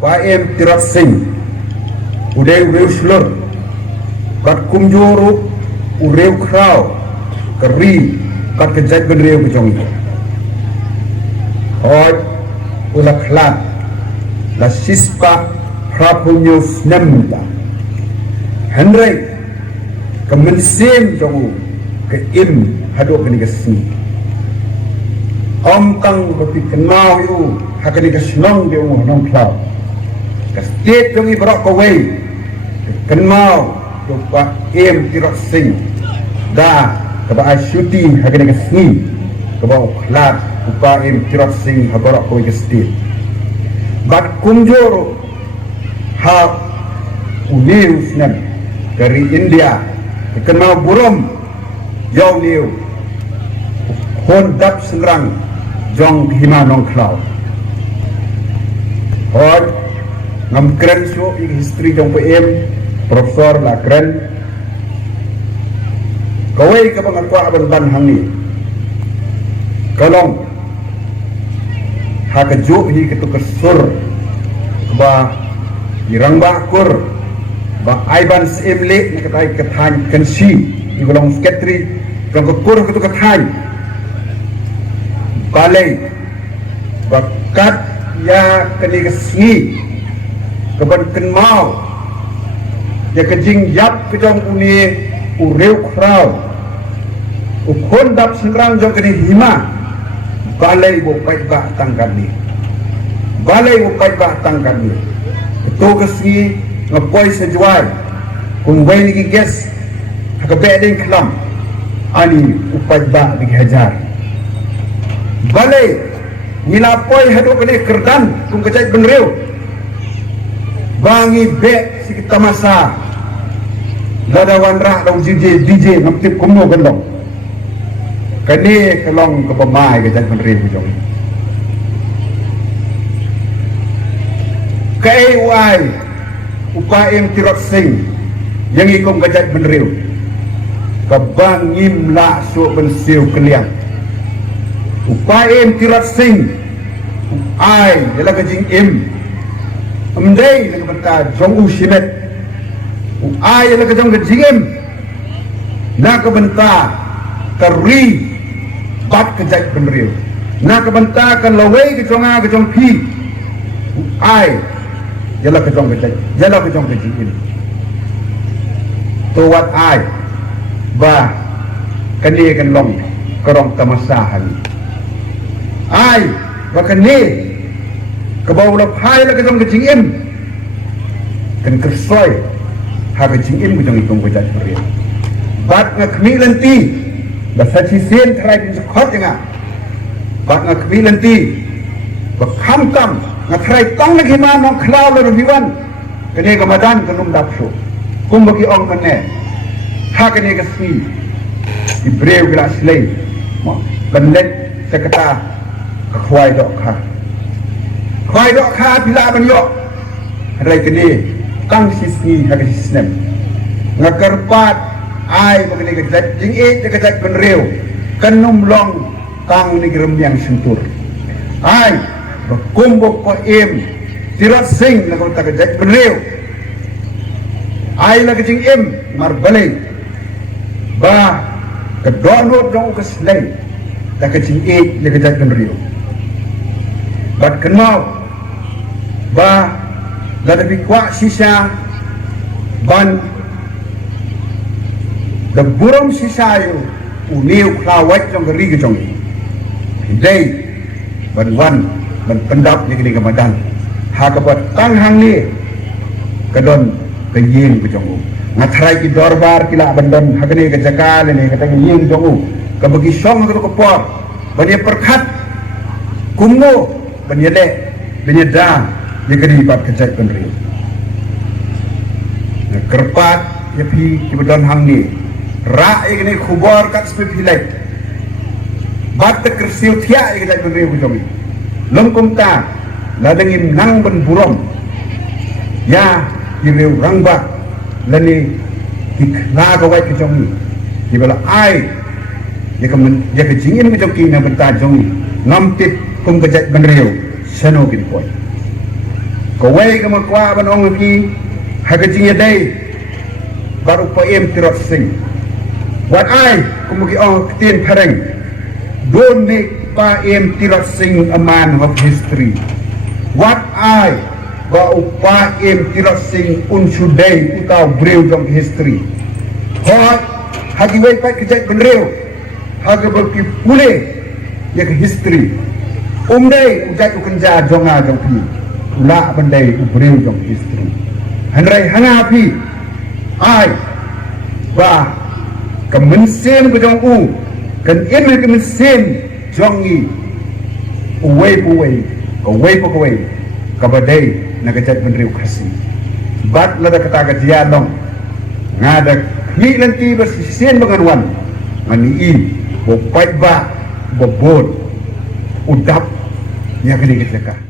Paem Tirat Singh Udeu Slur Kat Kumjoro Ureu Krau Keri Kat Kejat Benreu Kejong itu Hoi Ulak Lat La Sispa Prapunyus Nemta Henry Kemensim Jongu Ke Im Haduk Kini Kesini Om Kang Bati Kenau Yu Hakani Kesenong Dia Umuh Nong Klau Kestit Jongi Berak Kawai Kenau Tupak Im Tirat Singh Da Keba Asyuti Hakani Kesini Keba Uklat Tupak Im Tirat Singh Habarak Kawai Kestit Bat Kumjoro Hak Unius Nem dari India dikenal burom Yau Liu Hondap Sengrang Jong Hima Nong Klau Hon ngam keren so history jong PM Profesor la keren kawai ka pangakwa ban hang ni kalong hakajo hi ketukesur ba irang bakur ba aiban semle ni katai kathan kansi igolong sketri kang kur ketu kathan balai bakat ya keni kesni keban kenmau ya kejing yap kejong uni ureu krau ukon dap sengrang jong keni hima balai bo pai ba tangkan ni balai bo pai ba tangkan ni ketu kesni ngapoi sejuai kung wai ni ges hakabeding kelam ani upai ba dihajar balai nilapoi haduk kini kerdan kung kecai benreu bangi be si kita masa ladawan rak dong DJ ngaptip kumno gendong kani kelong ke pemai kecai benreu jong KAY Upaim Tirat Singh yang ikum kecai benreu kebangim la su bensiu keliang Upaim Tirat Singh ai ialah kejing im amdai nak benta jong usimet ai ialah kejong kejing im nak benta keri bat kejai benreu nak benta kan lawai kejong pi ai ialah kejong kejai ialah kejong kejing im tuat ai ba kani kan long kerong tamasahan ai bahkan ni kebau lepai lah kejong kejing im kan kersoi ha kejing im kejong ikung kejat beri bat ngakmi lenti basa cisen terai bin sekot nga bat ngakmi lenti bakham kam ngaterai tong lagi manong klau le biwan kene kamadan kanum dapso kum bagi ong mane ha kene kesni ibreu gelas lei bendet sekata khwai dok kha bila ban yo rai kini kang sisni ha sisnem ngakarpat ai begini kejat jing kejat benreu kanum long kang ni gerem yang sentur ai berkumbuk ko im Tirat Singh na kota kejat benreu ai la kejing im marbale ba kedonot dong keslei ta kejing le kejat benreu bat kenal ba da bikwa sisa ban da buram sisa yo uniu klawat jong geri jong hidai ban wan ban pendap ni kini kamadan ha kabat tang hang ni kadon kaying jong ngathrai ki dorbar kila bandon hagani ke jakal ni kata ying jong ka bagi song ka por bani perkhat kumno penyelek penyedang dia kena lipat kejat peneri kerpat ya pi kibadon hang ni rak ini kubar kat spepilai bat kersiu tiak kejat peneri bujomi lengkum ta ladengim nang ben burom ya direu rangba lani dikna kawai kejomi dibala ai dia kejingin kejoki na bentar jomi ngamtip kum kejat benreu seno kin poi kowe ka makwa ban ong ki hagajing day baru pa tirat sing wat ai kumugi ong tin pareng don make pa tirat sing a man of history what I ba upa tirat sing unsudai utau breu trong history hot hagi wei pat kejat benreu hagi berki pule ya ke history umdai ujat ukenja jonga jong pi ula bandai ubreu trong history hanrai hanga pi ai ba kemensen ke jong u kan in kemensen jong i uwei puwei kawei kabadai nagajat benreu kasi bat lada kata kajian dong ngada ni lanti bersisen menganuan ngani i bo pai ba bo bod udap ya kini kita